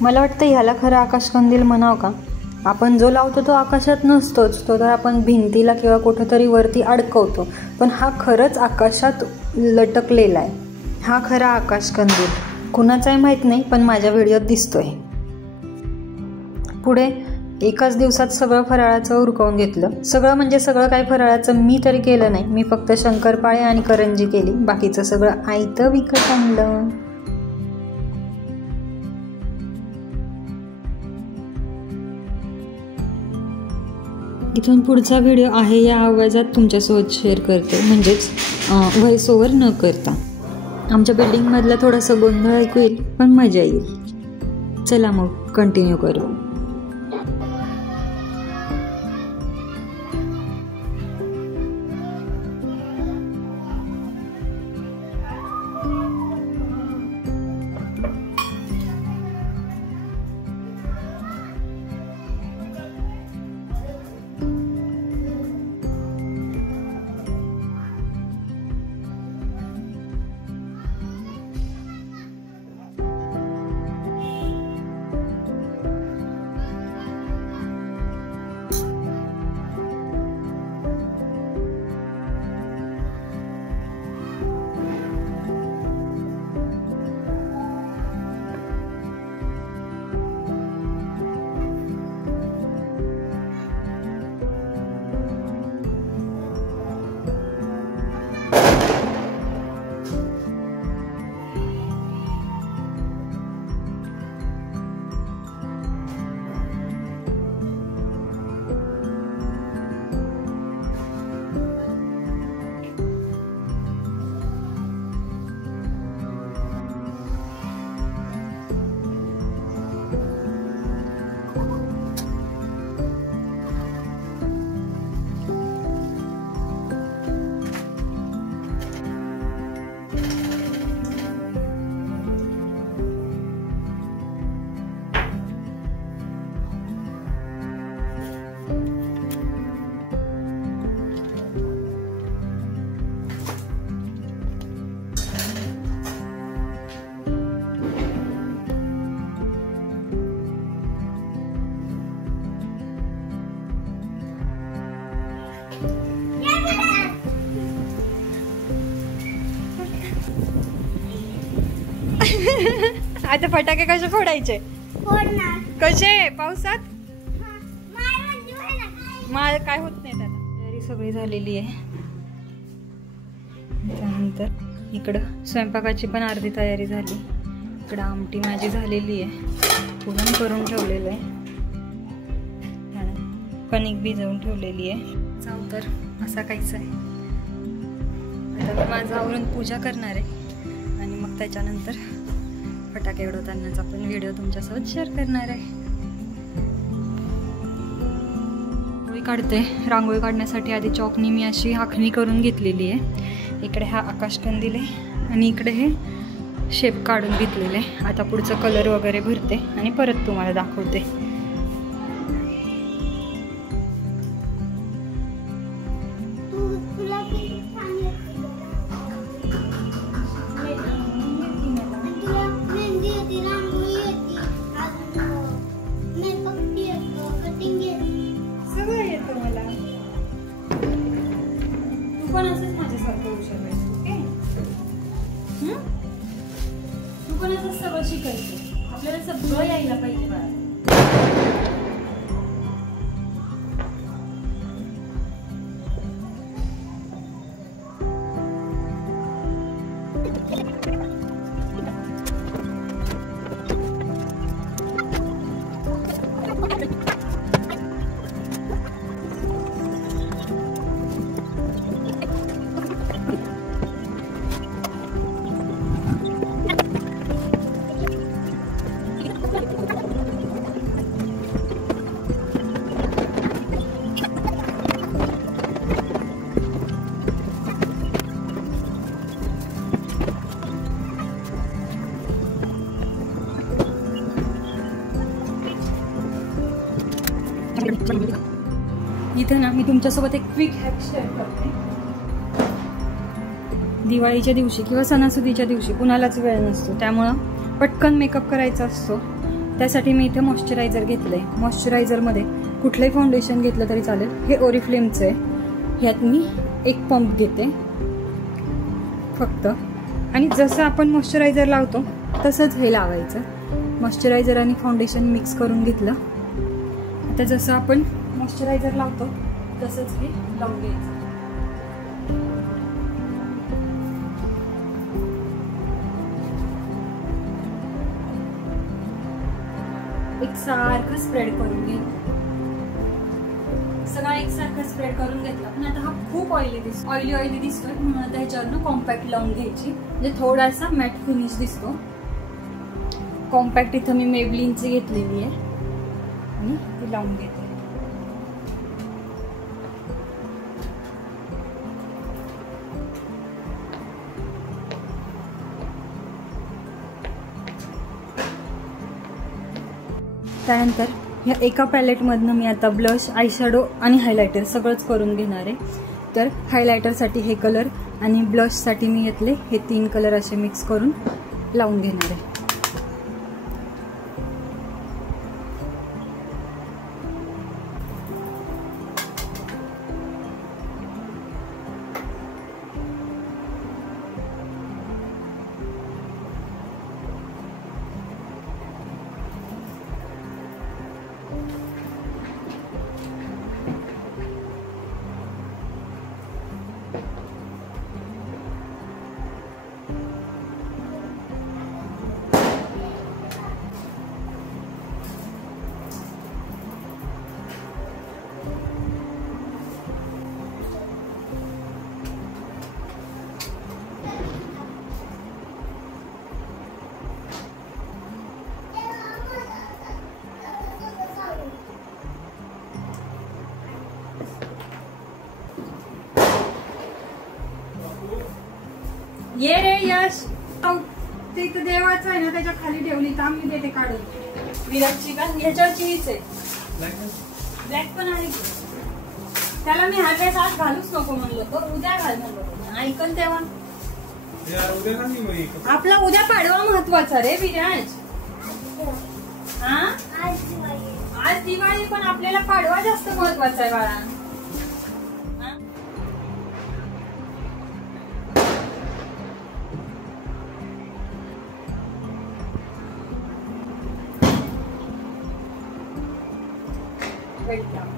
मला वाटतं ह्याला खरं आकाशकंदील म्हणावं का? आपण जो लावतो तो आकाशात नसतोच, तो तर आपण भिंतीला किंवा कुठंतरी वरती अडकवतो, पण हा खरंच आकाशात लटकलेला आहे. हा खरा आकाशकंदील कुणाचा आहे माहीत नाही, पण माझ्या व्हिडिओत दिसतोय. पुढे एकाच दिवसात सगळं फराळाचं उरकवून घेतलं. सगळं म्हणजे सगळं काय फराळाचं मी तरी केलं नाही. मी फक्त शंकरपाळे आणि करंजी केली. बाकीचं सगळं आयतं विकत आणलं. इथून पुढचा व्हिडिओ आहे या आवाजात तुमच्यासोबत शेअर करते, म्हणजेच व्हॉइस ओव्हर न करता. आमच्या बिल्डिंगमधला थोडासा गोंधळ ऐकू येईल, पण मजा येईल. चला मग कंटिन्यू करू. आता फटाके कसे फोडायचे? कसे पावसात? माळ काय होत नाही त्याला. तयारी सगळी झालेली आहे. त्यानंतर इकडं स्वयंपाकाची पण अर्धी तयारी झाली. इकडं आमटी माझी झालेली आहे. पुरण करून ठेवलेलं आहे. कणिक भिजवून ठेवलेली आहे. जाऊ तर असा काहीच आहे. आता मी माझं आवरून पूजा करणार आहे आणि मग त्याच्यानंतर फटाके उडवतानाचा पण व्हिडिओ तुमच्यासोबत शेअर करणार आहे. रांगोळी काढते. रांगोळी काढण्यासाठी आधी चॉकनी मी अशी आखणी करून घेतलेली आहे. इकडे हा आकाशकंदील आहे आणि इकडे हे शेप काढून घेतलेले आहे. आता पुढचं कलर वगैरे भरते आणि परत तुम्हाला दाखवते. सगळं शिकायचं आपल्याला, सगळं यायला पाहिजे बाळा. इथे ना मी तुमच्यासोबत एक क्विक हॅक शेअर करते. दिवाळीच्या दिवशी किंवा सणासुदीच्या दिवशी कुणालाच वेळ नसतो, त्यामुळं पटकन मेकअप करायचा असतो त्यासाठी मी इथे मॉइश्चरायझर घेतलं आहे. मॉइश्चरायझरमध्ये कुठलंही फाउंडेशन घेतलं तरी चालेल. हे ओरिफ्लेमचं आहे. ह्यात मी एक पंप घेते फक्त, आणि जसं आपण मॉइश्चरायझर लावतो तसंच हे लावायचं. मॉइश्चरायझर आणि फाउंडेशन मिक्स करून घेतलं. आता जसं आपण मॉइश्चरायझर लावतो तसंच हे लावून घ्यायचं. एकसारखं स्प्रेड करून घ्यायचं. सगळा एकसारखं स्प्रेड करून घेतला. पण आता हा खूप ऑइली दिसतोय म्हणून आता ह्याच्यावरनं कॉम्पॅक्ट लावून घ्यायची, म्हणजे थोडासा मॅट फिनिश दिसतो. कॉम्पॅक्ट इथं मी मेबलिनची घेतलेली आहे आणि ती लावून घेते. त्यानंतर ह्या एका पॅलेटमधनं मी आता ब्लश, आयशॅडो आणि हायलायटर सगळंच करून घेणार आहे. तर हायलायटरसाठी हे कलर आणि ब्लशसाठी मी घेतले हे 3 कलर असे मिक्स करून लावून घेणार आहे. ये रे यश, ते इथं देवाचं आहे ना, त्याच्या खाली ठेवली तर आम्ही देते काढून. विराटची का ह्याच्यावरची हीच आहे. ब्लॅक पण आहे. त्याला मी हा ड्रेस आज घालूच नको म्हणलो तो, उद्या घाल म्हणलो. ऐकन तेव्हा आपला उद्या पाडवा महत्वाचा रे विराज. हा आज दिवाळी पण आपल्याला पाडवा जास्त महत्वाचा आहे बाळा. Welcome.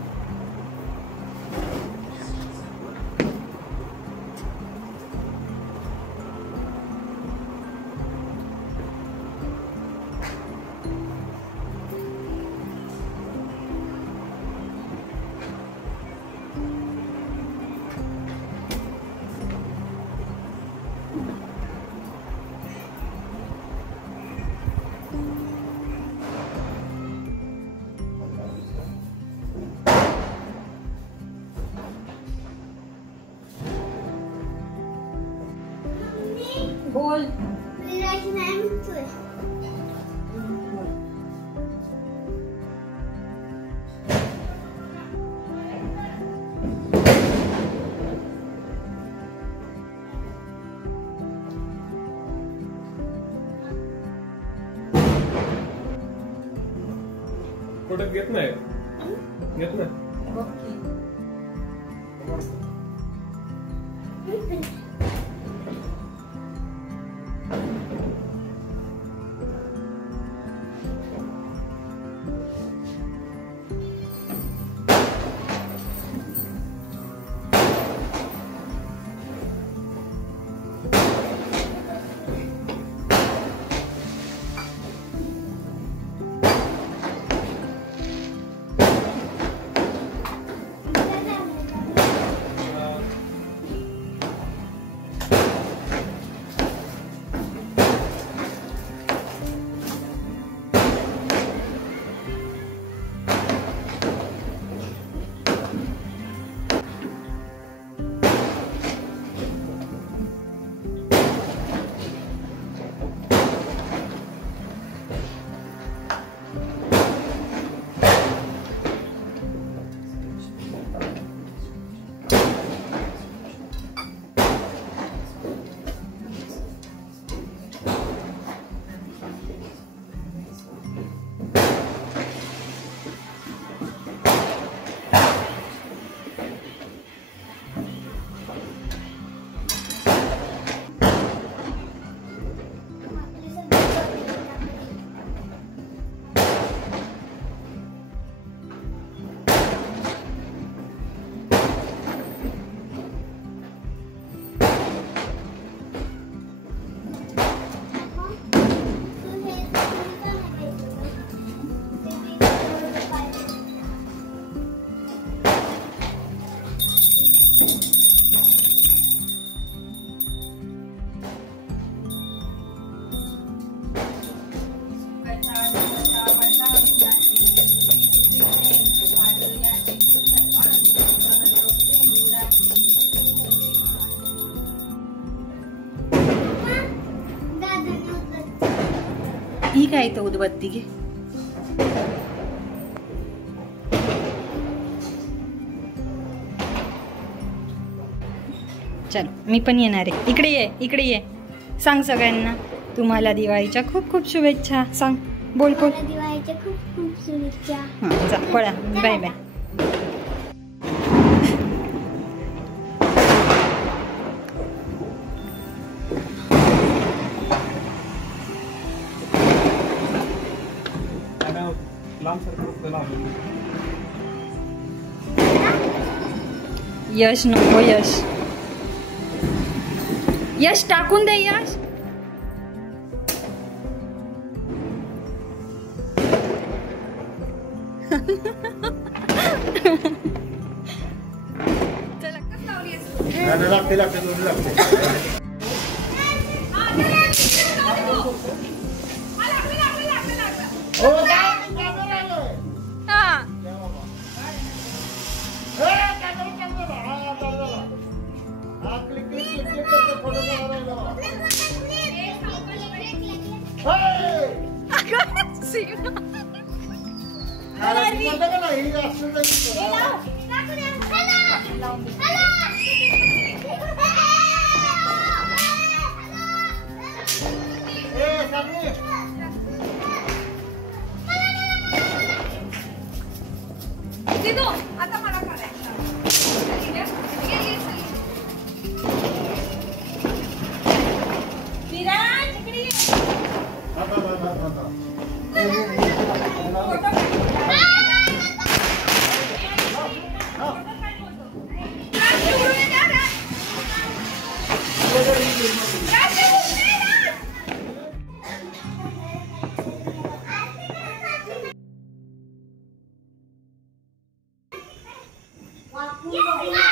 बोल. विराज नाही म्हणतोय. प्रोडक्ट घेत नाही. घ्या इथं उदबत्ती घे. चल मी पण येणार आहे. इकडे ये. सांग सगळ्यांना तुम्हाला दिवाळीच्या खूप खूप शुभेच्छा. सांग, बोल. मला दिवाळीच्या खूप खूप शुभेच्छा. हां जा पळा. Bye bye. लांब सरकं लावलं. यश नको. यश टाकून दे. यश Yeah.